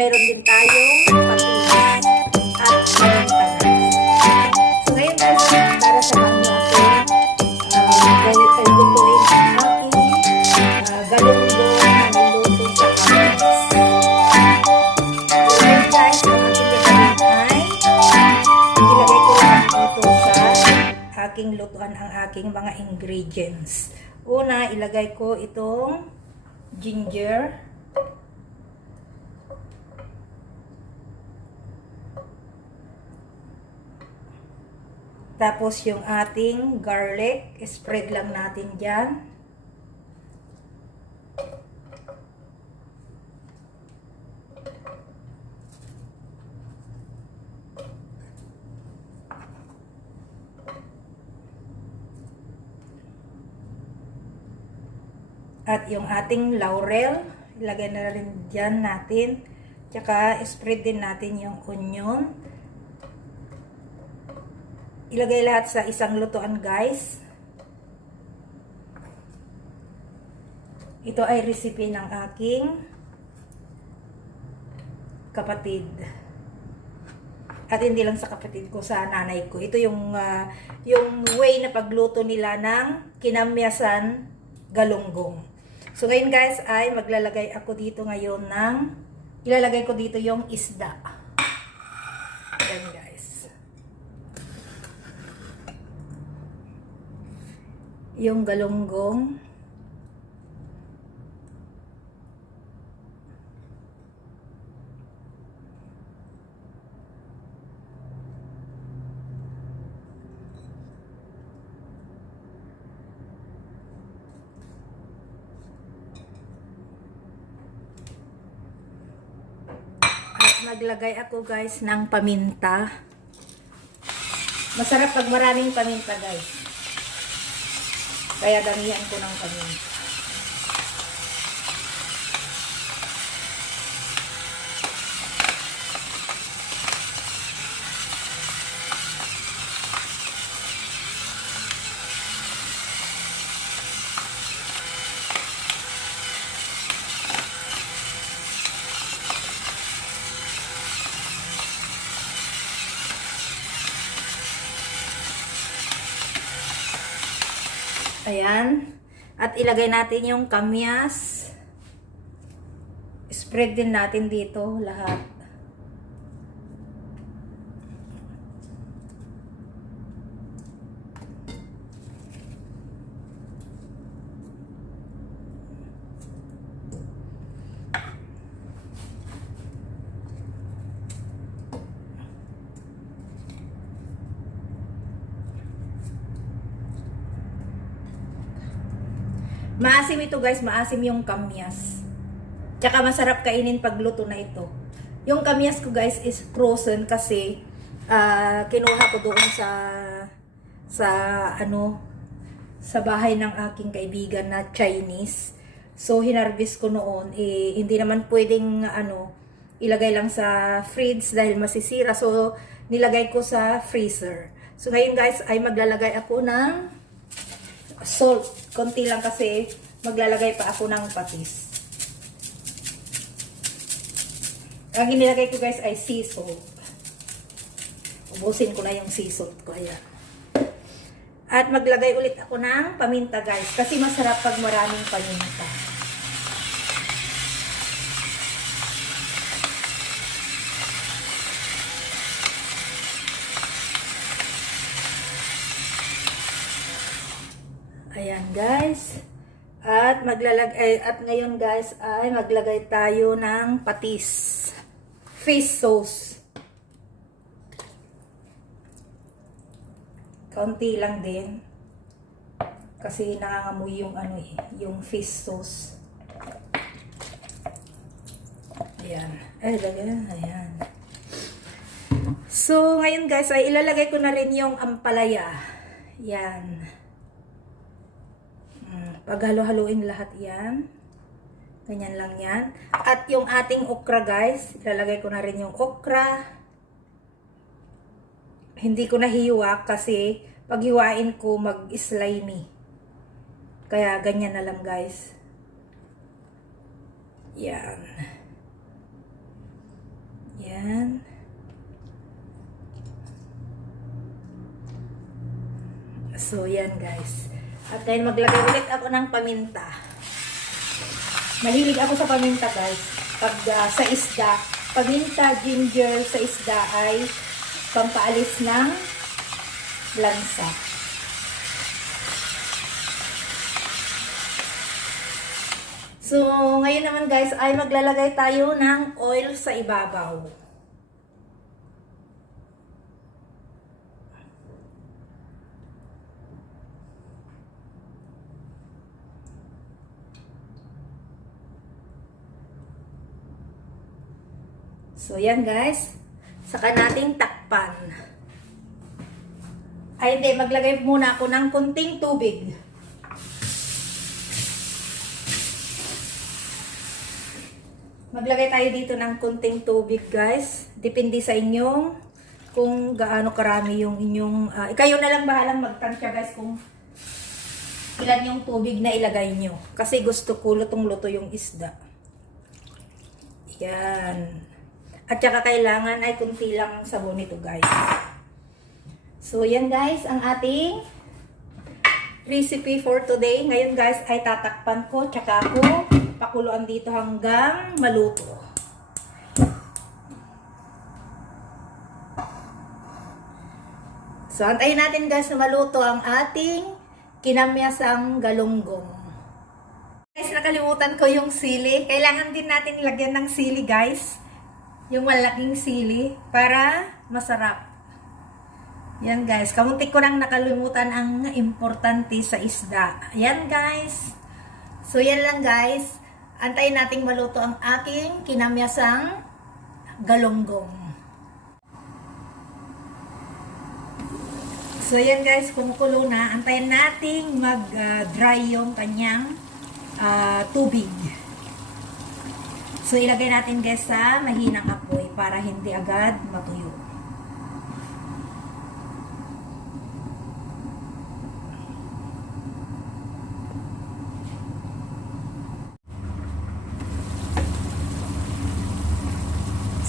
meron din tayong patis at pamintanas. So ngayon guys, para samahan nyo ako lutuin ang aking galunggong na niluto sa kamis. So ngayon guys, ang aking gagawin ay ilagay ko lahat dito sa aking lutuan ang aking mga ingredients. Una, ilagay ko itong ginger. Tapos yung ating garlic, spread lang natin dyan. At yung ating laurel, ilagay na rin dyan natin. Tsaka spread din natin yung onion. Ilagay lahat sa isang lutuan guys. Ito ay recipe ng aking kapatid. At hindi lang sa kapatid ko, sa nanay ko. Ito yung way na pagluto nila ng kinamyasan galunggong. So ngayon guys ay maglalagay ako dito ngayon ng, ilalagay ko dito yung isda. Ayan guys. Yung galunggong. Maglagay ako guys ng paminta. Masarap pag maraming paminta guys. Kaya damihan ko ng paminta. Ayan. At ilagay natin yung kamyas. Spread din natin dito lahat. Maasim ito guys, maasim yung kamyas. Tsaka masarap kainin pag luto na ito. Yung kamyas ko guys is frozen kasi kinuha ko doon sa bahay ng aking kaibigan na Chinese. So hinarvest ko noon, hindi naman pwedeng ilagay lang sa fridge dahil masisira. So nilagay ko sa freezer. So ngayon guys ay maglalagay ako ng salt. Konti lang kasi maglalagay pa ako ng patis. Ang inilagay ko guys ay sea salt. Ubusin ko na yung sea salt ko. Ayan. At maglagay ulit ako ng paminta guys. Kasi masarap pag maraming paminta. Ayan guys. At ngayon guys ay maglagay tayo ng patis. Fish sauce. Kaunti lang din. Kasi nangangamoy yung yung fish sauce. Ayan. Ayan. So ngayon guys ay ilalagay ko na rin yung ampalaya. Yan. Paghalo-haluin lahat yan. Ganyan lang yan. At yung ating okra guys, ilalagay ko na rin yung okra. Hindi ko nahiwa kasi pag hiwain ko mag-slimy. Kaya ganyan na lang guys. Yan. Yan. So yan guys. At ngayon maglagay ulit ako ng paminta. Mahilig ako sa paminta guys. Pag sa isda, paminta, ginger sa isda ay pampaalis ng lansa. So ngayon naman guys ay maglalagay tayo ng oil sa ibabaw. So, yan guys. Saka nating takpan. Ay, hindi. Maglagay muna ako ng kunting tubig. Maglagay tayo dito ng kunting tubig guys. Depende sa inyong kung gaano karami yung inyong... kayo na lang bahalang magtansya guys kung ilan yung tubig na ilagay nyo. Kasi gusto ko lutong-luto yung isda. Yan. At saka kailangan ay kunti lang sabon nito guys. So yan guys ang ating recipe for today. Ngayon guys ay tatakpan ko tsaka ako pakuluan dito hanggang maluto. So antayin natin guys na maluto ang ating kinamyasang galunggong. Guys nakalimutan ko yung sili. Kailangan din natin ilagyan ng sili guys. Yung malaking sili para masarap. Yan guys, kamuntik ko nang nakalimutan ang importante sa isda. Yan guys. So yan lang guys. Antayin nating maluto ang aking kinamyasang galunggong. So yan guys, kumukulo na. Antayin nating mag-dry yung kanyang tubig. So ilagay natin guys sa mahinang apoy para hindi agad matuyo.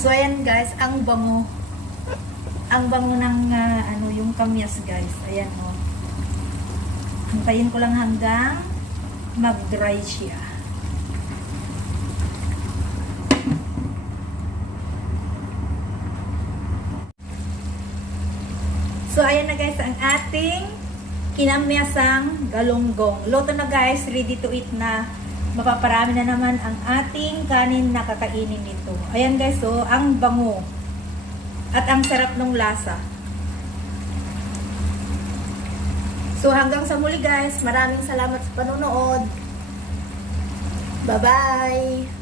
So ayan guys, ang bango. Ang bango ng yung kamyas guys. Ayan oh. Antayin ko lang hanggang mag-dry siya. So ayan na guys ang ating kinamyasang galunggong. Luto na guys, ready to eat na. Mapaparami na naman ang ating kanin na kakainin nito. Ayan guys, oh, ang bango. At ang sarap ng lasa. So hanggang sa muli guys, maraming salamat sa panonood. Bye-bye!